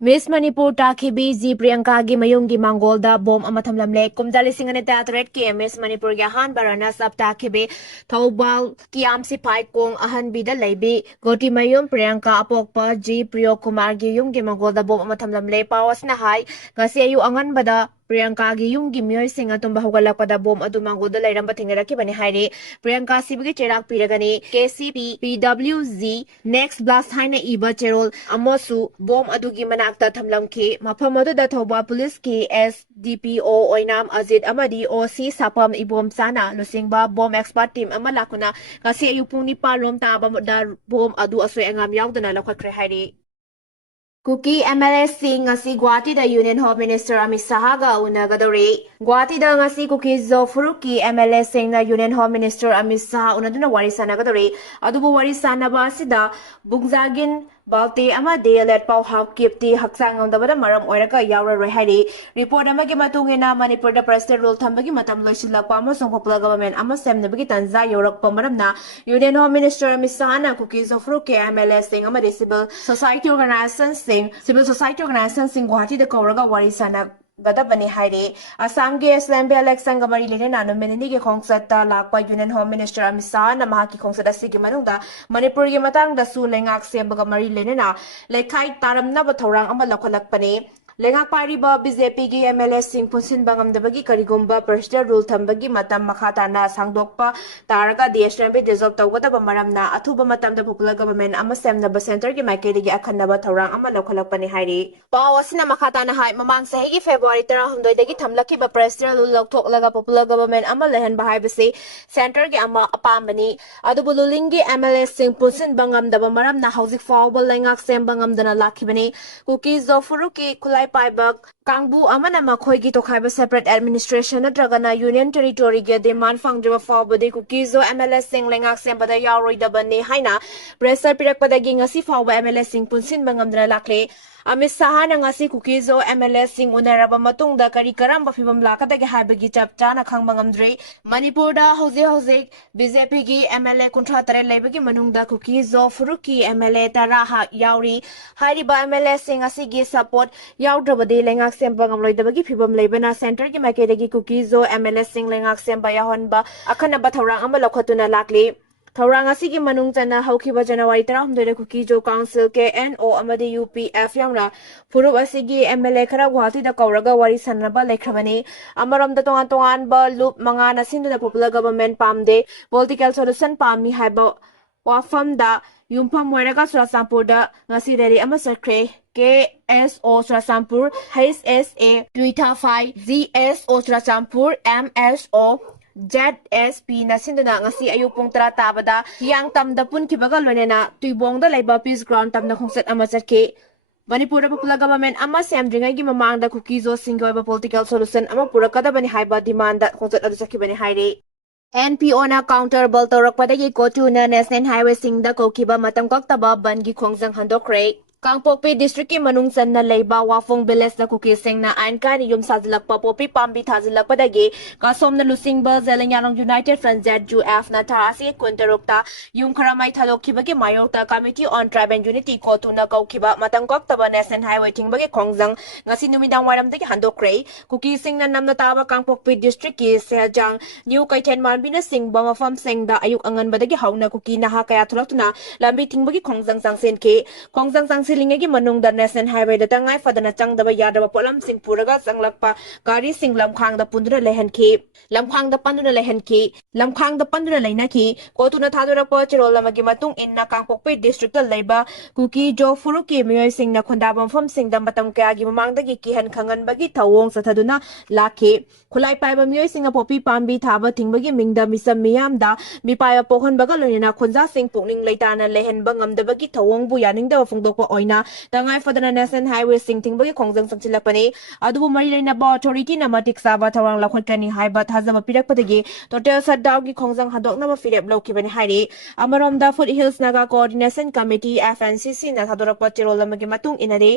Miss Manipur Takibi Zi Priyanka gi Mayumgi Mangolda Baomb Amathamlamle Kumdali Singane Teatret ke Miss Manipur gi Han Barana Sab Takibi Thobal Kiam Sipai Kong Ahan Bida Leibi Goti Mayum Priyanka Apokpa Ji Priyo Kumar gi Yumgi Mangolda Baomb Amathamlamle Pawasna Hai Ngasi ayu angan bada Priyanka gi yumgi mioy sing atumba hugalakpada Baomb adu mangolda lairamba thingarakibani haire Priyanka sibigi cherak piragani KCP PWZ Next Blast haina iba cherol amosu Baomb adugi manakta thamlamki mafam aduda thoba police ki SDPO oinam Ajit amadi OC sapam ibom sana lusingba Baomb expert team ama lakuna kasi ayu pung ni palom taba da Baomb adu asoy angam yaudana lakhatre haire Kuki MLA Singh ngasi Guwahati da Union Home Minister Amit Shah ga Unnagadouri. Guwahati da ngasi Kuki Zofuruki MLA Singh na Union Home Minister Amit Shah unaduna wari sanagadori. Adubu wari sanaba asida Bugzagin Balti ama let pau hak kipti haksang ngondabada maram oiraka yaura rehari. Report amagi matungina Manipur da President rule thambagi matam loisilakpa amasong popular government ama semnabagi tanza yorak pamaramna Union Home Minister Amit Shah na Kuki Zofuruki MLA Singh ama civil society organizations civil society organizations sing Guwahati da kauraga wari sana Gadabani Haire, Assam ke Islambi election gamari lene nanu menini ke kongsata lakpa Union Home Minister Amit Shah na mahaki kongsata sige manungda Manipur ke matang da su lengak semba gamari lene na lekai taram na bathorang ama lakhalakpani Lengak pariba BJP gi MLA Singh Punsin bangam dabagi karigumba President rule thambagi matam makhata na sangdokpa taraga DSMB dissolve tawada bamaram na athuba matam da popular government ama semna ba center gi maikedi gi akhanna ba thorang ama lokhalakpani hairi pawasina makhata na hai mamang sahi gi February 13 dagi thamlaki ba President rule lokthok laga popular government ama lehan ba hai base center gi ama apambani adu bululingi MLA Singh Punsin bangam da bamaram na hauzik fawbal lengak sem bangam dana lakhibani Kuki Zofuruki kulai Paibak Kangbu amana makhoigi tokhaiba separate administration natragana union territory ge demand fangdriba fawbadi Kukizo MLA Singh lengak sembada yaroidabane haina pressure pirakpadagi ngasi fawba MLA Singh punsin bangamdra lakle Amit Shah na ngasi Kukizo MLA Singh unaraba matungda kari karamba fibam lakadagi haibagi chapcha na khangba ngamdre Manipur da hauze BJP gi MLA kuntra tare leibagi manungda Kukizo Furuki MLA taraha yauri hairiba MLA Singh asigi support yaudrabadi lengak semba ngamloidabagi fibam leibana center gi makedagi Kukizo MLA Singh lengak semba yahonba akhana bathorang ama lokhatuna lakli Thorang asigi manung chana haukiba January 13 Kukizo Council KNO amadi UPF yamra Furup asigi MLA khara Guwahati da kauraga wari sanaba lekhrabani amaram da tongan ba loop mangana sinduna popular government pamde political solution pammi haiba wafam da Yumpam Moiraga Surasampur da ngasi rally ama sakre KSO Surasampur HSA Twitter 5 ZSO Surasampur MSO ZSP na sinduna ngasi ayupong tratabada yang tamda pun kibaga lonena tuibong da laiba peace ground tamna khungsat ama chatke Manipur popular government ama semdringai gi mamang da Kukizo singoiba political solution ama purakada bani haiba demand da khungsat adu sakibani haire NPO na counter bal tawrakpadagi kotu na national highway singda kokiba matam kaktaba Bandh gi khongjang Handokhre Kangpokpi district ki manung san na leiba wafong village na Kuki Singna anka ni yum sajilakpa popi pambi thajilakpadagi kasom na lusingba zelenyanong United Front ZUF na tarasi kuntarukta yung karamay thalokibagi mayokta Committee on Tribe and Unity kotu na kaukiba matangkok taba national highway tingbagi khongjang ngasi numidang waramdagi Handokhre Kuki Singna namna taba Kangpokpi district ki sehjang new kaiten manbi na singba mafam singda ayuk angan badagi hauna Kuki na hakaya thulaktuna lambi tingbagi khongjang sangsen ke khongjang Silingagi manung da national highway da tangai fadana changdaba yadaba polam sing puraga changlakpa gari sing lamkhang da pundura lehan ki lamkhang da panduna lehan ki lamkhang da panduna leina ki kotuna thadorakpa chirolamagi matung inna Kangpokpi district da leiba Kuki Zofuruki mioy sing na khundabam fam sing da matam kaya gi mamangdagi kihan khangan bagi thawong sathaduna lakhe khulai paiba mioy sing a popi pambi thaba tingbagi mingda misam miyam da mipaya pokhon baga lonina khunja sing pukning leitana lehan bangamdabagi thawong bu yaningda phungdokpa oina tangai fadana national highway singting bagi khongjang sangchilapani adubu mari leina ba authority na matik saba thawang lakhotkani haiba thajama pirakpadagi total shutdown gi khongjang hadokna ba firep lokibani hairi amaromda foot hills naga coordination committee FNCC na thadorakpa chirolamagi matung inare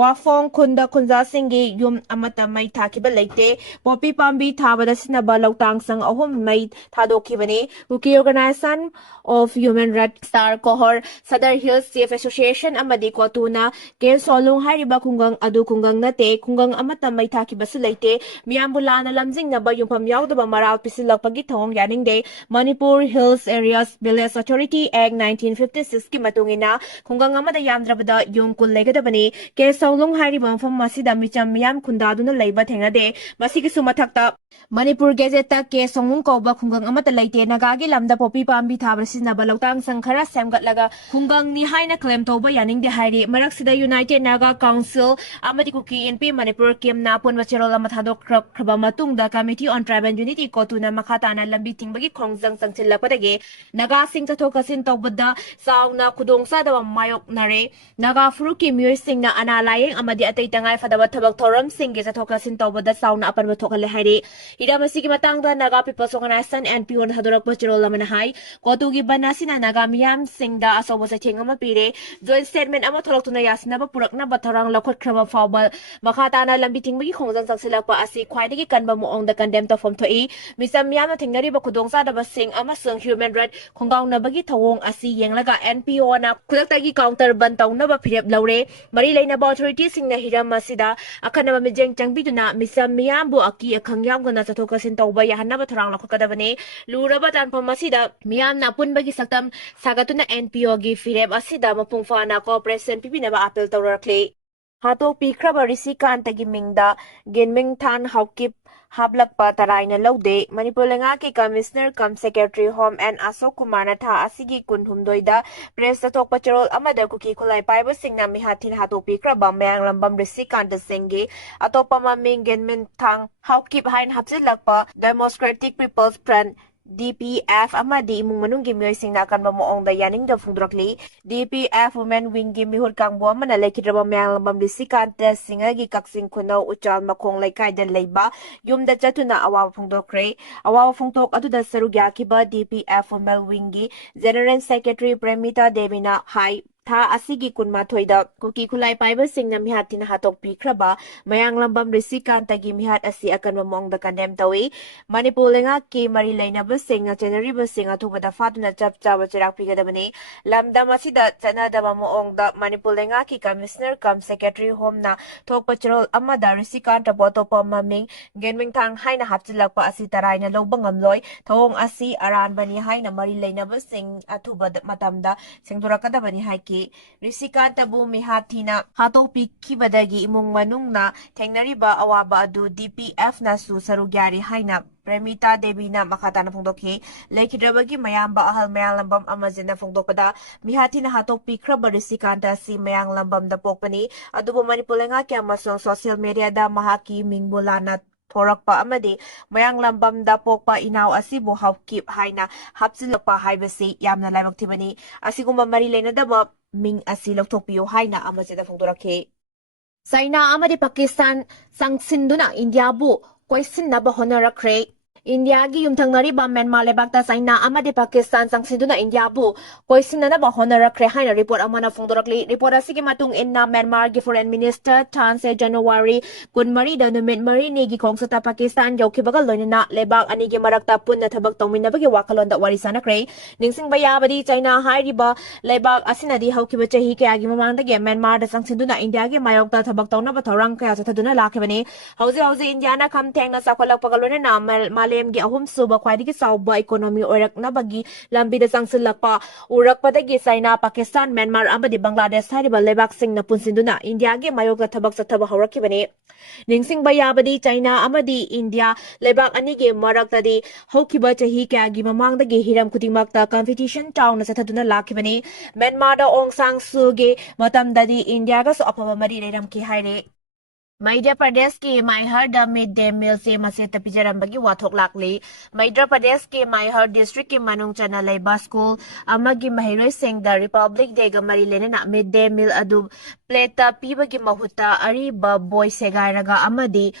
wafong khunda khunja singi yum amata mai thakiba leite popi pambi thabada sinaba lautang sang ahum mai thadokibani Kuki Organization of Human Rights Star Kohor Sadar Hills Safe Association amadi Kotuna Ke Solung Hariba Kungang Adu Kungang Nate Kungang Amata Maitaki Basulate Miambulana Lamzing Naba Yumpam Yaudaba Maral Pisilapagi Thong Yaning Day Manipur Hills Areas Village Authority Act 1956 Ki Matungina Kungang Amada Yamdrabada Yung Kulegadabani Ke Solung Hariba from Masida Micham Yam Kundaduna Labor Tengade Masiki Sumatakta Manipur Gazeta Ke Songung Kouba Kungang Amata Late Nagagi Lamda Popi Pambi Tabrasina Balotang Sankara Samgatlaga Kungang ni Haina Claim Toba Yaning de Hari Maraksida United Naga Council Amati Kuki NP Manipur Kim Napun Vacherola Matado Krabamatung the Committee on Tribe and Unity Kotuna Makatana Lambiting Bagi Kongzang Sangchilla Padage Naga Sing Tokasin Tobada Sauna Kudong Sada Mayok Nare Naga Fruki Mur Singna Ana Lying Amadi Ataitangai Fadawa Tabak Toram Sing is a Tokasin Tobada Sauna Upper Tokale Hari Hidamasiki Matanga Naga People Organization and Pion Hadorak Vacherola Manahai Kotugi Banasina Naga Miam Sing da Aso was a Chingama Pire Joint Statement Amatolotuna Yasnaba Purakna Batarang Lakot Krama Faba Makatana Lambiting Bagi Kongzang Saksilapa Asi Quaitaki Kanbamu on the condemned of from Toi Mr. Miama Tingari Bakudong Sada Sing Amasung Human Right Kongang Nabagi Tawong Asi Yanglaga NPO na Kulatagi Counter Bantong Naba Pirep Laure Marilay na Authority Sing na Hiram Masida Akanaba Mijeng Changbiduna Mr. Miambu Aki Akangyam Gana Satoka Sintoba Yahanaba Tarang Lakokadabane Lurabatan Pamasida Miam na Punbagi Saktam Sagatuna NPO gi Fireb Asida Mapungfana Corporation Pipinaba Apple Torakle Hato Pikraba Risika Antagi Mingda Genming Tan Haukip Hablakpa Taraina Laude Manipur Lengaki Commissioner Cum Secretary Home and Asok Kumar Tha Asigi Kunhumdoida Press the Tok Patrol Amada Kuki Kulai Paiba Singna Mihatin Hato Pikraba Mayang Lambam Risika Senge Atopa Maming Genmin Tang Haukip Hain Hapsilakpa Democratic People's Front DPF amadi imong manunggi miyoy sing nakan mamuong dayaning da fundrakli DPF Women Wing gi mihur kang bo man laikidraba mayang lambam disikan te singagi kaksing kunaw uchal makong laikay dan layba yumda chatuna awawa fungtok aduda sarugya kiba DPF Women Wing gi General Secretary Premita Devina Hai Tha asigi kunmathoida Kuki Kulai Paiba Singna Mihatin Hatok Pikraba Mayang Lambam Risikan Tagi Mihat Asi akan mamong da kandem tawi Manipur lenga ki Marilay na Basing na January Basing at Hubada Fatuna Chap Chawa Chirak Pigadabani Lamda Masida Tana da Mamuong da Manipur lenga ki Commissioner Cum Secretary Home na Tok Patrol Amada Risikan Taboto Pa Maming Genming Tang Hai na Hapsilak pa Asi Taray na Lobang Amloy Tawong Asi Aran Bani Hai na Marilay na Basing at Hubada Matamda Singdurakada Bani Hai ki Risikan tabu mihatina hatopi kibadagi imong manung na tengnariba awaba adu DPF na su sarugyari haina Premita Devina Makatana Pungdoki Lekidrabagi Mayamba Ahal Mayang Lambam Amazina Pungdopada Mihatina Hatopi Kraba Risikanta si Mayang Lambam da Pokpani Adubo Manipulenga kaya masong social media da mahaki mingbulana Thorakpa amadi Mayang Lambam da Pokpa inaw asibo hapkip haina hapsilakpa haibasi yamna laibagtibani asiguma marilay na daba Ming Asilok Tokyo Haina Amazida Fungdurake. Saina Amadi Pakistan Sangsinduna India Bu Question Naba Honorakre India gi yumthangnariba Myanmar lebakta Saina amadi Pakistan sangsinduna India bu koisinna ba honorakre haina report amana fungdorakli report asigi matung inna Myanmar gi Foreign Minister Tan se January kunmari da numit mari ni gi kongsata Pakistan yaukibaga loinana lebak ani gi marakta punna thabak tongminabagi wakalon da warisana kre ningsing bayabadi China hairiba lebak asinadi haukiba chahi kaya gi mamang da gi Myanmar da sangsinduna India gi mayokta thabak tongna ba thorang kaya chathaduna lakibani hauzi India na kam thengna sakolak pagalona na Malem gi ahum suba khwaidigi sauba economy orak na bagi lambi da sangsilakpa urak padagi China Pakistan Myanmar amadi Bangladesh hariba lebak sing na punsinduna India gi mayokta thabak chathaba horakibani ningsing bayabadi China amadi India lebak ani gi maraktadi hokiba chahi kya gi mamang da gi hiram kudingmakta competition town na chathaduna lakibani Myanmar da Aung San Suu Kyi matam dadi India ga so apaba mari reram ki haire Madhya Pradesh के माइहर the mid day मील से मसे तपिजरंबगी वाथोक लाकली मध्य प्रदेश के माइहर district के मनुंग चना लेबा school अमगी महिरोय सिंह द रिपब्लिक डे ग मरी लेना मिड डे मील अदु प्लेट पीबगी महुता अरिबा बॉय सेगारगा अमदी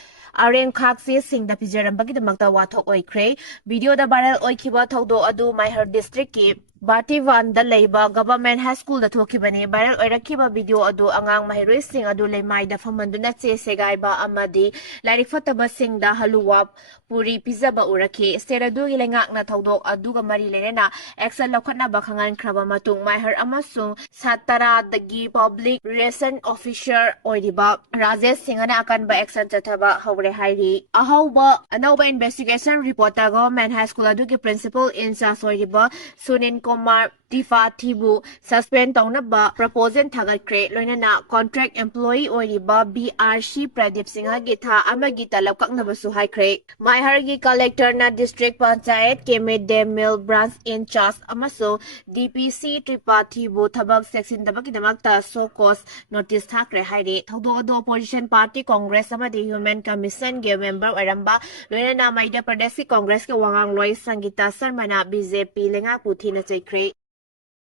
आरेन खाक्से सिंह द पिजरंबगी दमक्ता वाथोक ओइख्रे वीडियो द वायरल ओइखिबा थौदो अदु माइहर डिस्ट्रिक्ट के Bativan da leiba government high school da thokibani viral oirakiba video adu angang mahiroi sing adu leimai da famanduna che segaiba amadi lairik fataba sing da haluwa puri pizaba uraki steradu gi lengak na thodok adu ga mari lenena action lokhatna ba khangan khraba matung maihar amasung satara dagi public relation officer oiriba Rajesh Singhana akan ba action chathaba hawre hairi ahawba anauba investigation report da government high school adu gi principal in charge oiriba Sunin Kumar Tifa Thibu suspend taunaba proposal thagatkre loinana contract employee oiriba BRC Pradeep Singha gi tha amagi talab kaknaba su haikre Maihar gi collector na district panchayat ke midday meal branch in charge amaso DPC Tripa Thibu thabak section dabaki damakta so cause notice thakre haire thodo do opposition party congress amadi human commission ge member aramba loinana Madhya Pradesh ki congress ke wangang loi Sangita Sarmana BJP lenga puthina chekre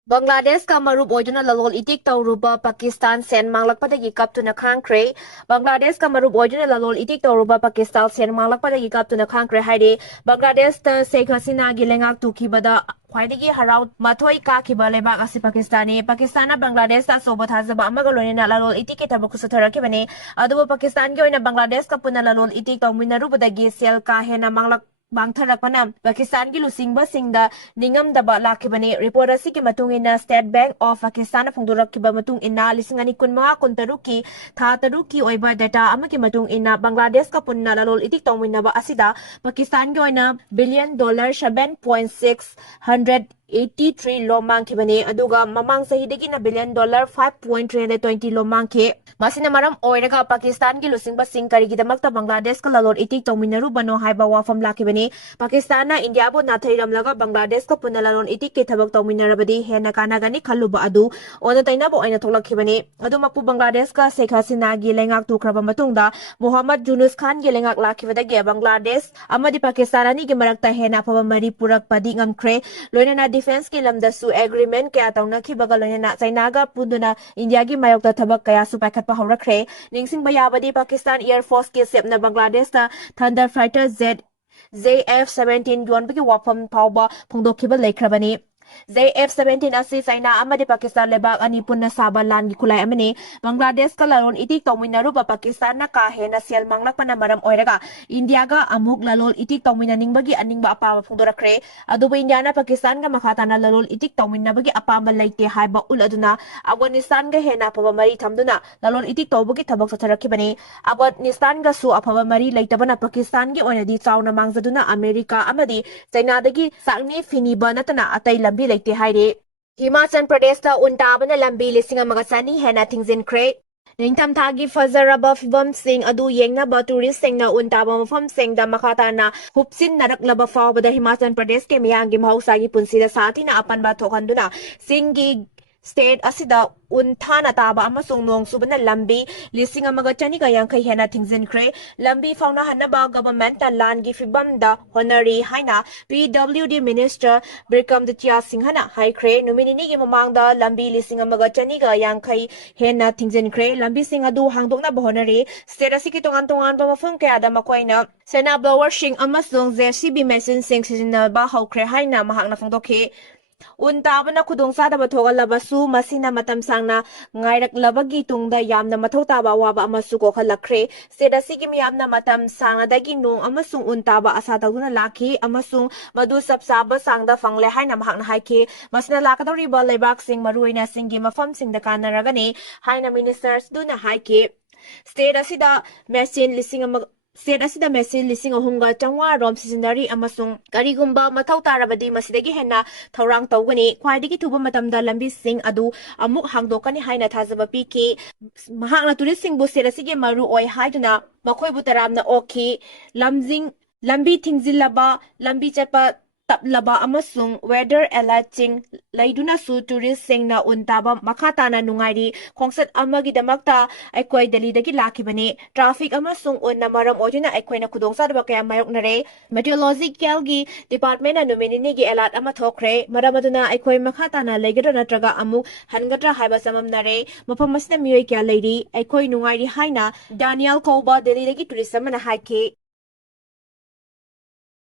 Bangladesh ka marub oiduna lalol itik tauruba Pakistan sen manglakpadagi kaptuna khangkre Bangladesh ka marub oiduna lalol itik tauruba Pakistan sen manglakpadagi kaptuna khangkre haide Bangladesh ta Sheikh Hasina gi lengak tukibada khwaidagi harau mathoi ka khiba lebak asi Pakistani Pakistana Bangladesh ta soba thajaba amaga loina lalol itik ke tabak kusatharakhi bane aduba Pakistan gi oina Bangladesh ka puna lalol itik tauminarubadagi sel ka hena manglak Bangtharakpana Pakistan ki lusingba singda ningam daba lakhibani report asi ki matung ina State Bank of Pakistan phongdorak kiba matung ina lisingani kunma kuntaruki tha taruki oiba data amaki matung ina Bangladesh ka punna lalol itik tongminaba asida Pakistan ki oina billion dollar 7.683 lo mangkhibani aduga mamang sahidagi na billion dollar 5.320 lo mangkhe masina maram oiraga Pakistan ki lusingba singkari gidamakta Bangladesh ka lalol itik tongminaru bano haiba wafam lakhibani Pakistan na India bu nathairam laga Bangladesh ka punalalon itik ke thabak tawminarabadi hena kanagani khaluba adu ona taina bo aina thoklakhibani adu mapu Bangladesh ka Sheikh Hasina gi lengak tukraba matungda Muhammad Yunus Khan gi lengak lakhibada ge Bangladesh amadi Pakistan ani gi marakta hena phaba mari purak padi ngamkhre loinana defense ki lamda su agreement kya tawna khibaga loinana China ga punduna India gi mayokta thabak kaya su pakhat pa hawrakre ningsing bayabadi Pakistan Air Force ke sepna Bangladesh ta Thunder Fighter JF-17 yuanbagi wafam pauba phongdokhiba leikhrabani JF-17 asi China amadi Pakistan lebak ani punna saba lan gi khulai amani Bangladesh ka lalon itik tawminaruba Pakistan na ka hena sial manglakpana maram oiraga India ga amuk lalol itik tawmina ningbagi aningba apama phongdorakre aduba India na Pakistan ga makhatana lalol itik tawminabagi apama leite haiba ul aduna Afghanistan ga hena apaba mari thamduna lalol itik tawbagi thabak satharakhibani Afghanistan ga su apaba mari leitabana Pakistan gi oinadi chauna mangjaduna America amadi China dagi sakni finiba natana atai lambi leite haire Himachal Pradesh ta untabana lambi lising amaga chani hena thingzinkhre Ningtam thagi fazaraba fibam sing adu yengnaba tourist singna untaba mafam singda makhatana hupsin naraklaba fawbada Himachal Pradesh ke miyangi mahusagi punsida sathina apanba thokhanduna singi state asida unthana taba amasung nong subana lambi lising amaga chaniga yangkai hena thingzinkhre lambi fauna hanaba government ta land gi fibamda honorary haina PWD minister Birkam Ditya Singhana haikre nominini gi mamangda lambi lising amaga chaniga yangkai hena thingzinkhre lambi sing adu hangdokna honorary state asiki tongan tongan ba mafum kaya da makoina sena blower shing amasung JCB machine sing sijina ba haukre haina mahakna phongdokhe Untabana kudong sada bathoga labasu masina matam sangna ngairak labagi tungda yamna mathau taba waba amasu ko khalakre seda sigim yamna matam sangna dagi nong amasung untaba asa taguna lakhi amasung madu sabsaba sangda fangle haina mahakna haike masina lakadori ba lebak sing maruina singi mafam singda kanaragani haina ministers duna haike state asida machine State asida machine lising ahunga changwa rom sisinari amasung karigumba mathau tarabadi masidagi henna thaurang tawgani khwaidagi thuba matamda lambi sing adu amuk hangdokani haina thajaba piki mahakna turist sing bu state asige maru oi haiduna makhoi bu taramna okhi lambi thingzilaba lambi chapa taplaba amasung weather alerting laiduna su tourist singna untaba makhatana nungairi khongsat amagi damakta aikoi Delhi dagi lakhibani traffic amasung unna maram ojina aikoina khudongsadaba kaya mayoknare meteorological gi department na nominini gi alert ama thokre maramaduna aikoi makhatana legadra natraga amu hangatra haiba samamnare mafam masina miyoi kya leiri aikoi nungairi haina Daniel Kouba Delhi dagi tourist amana haike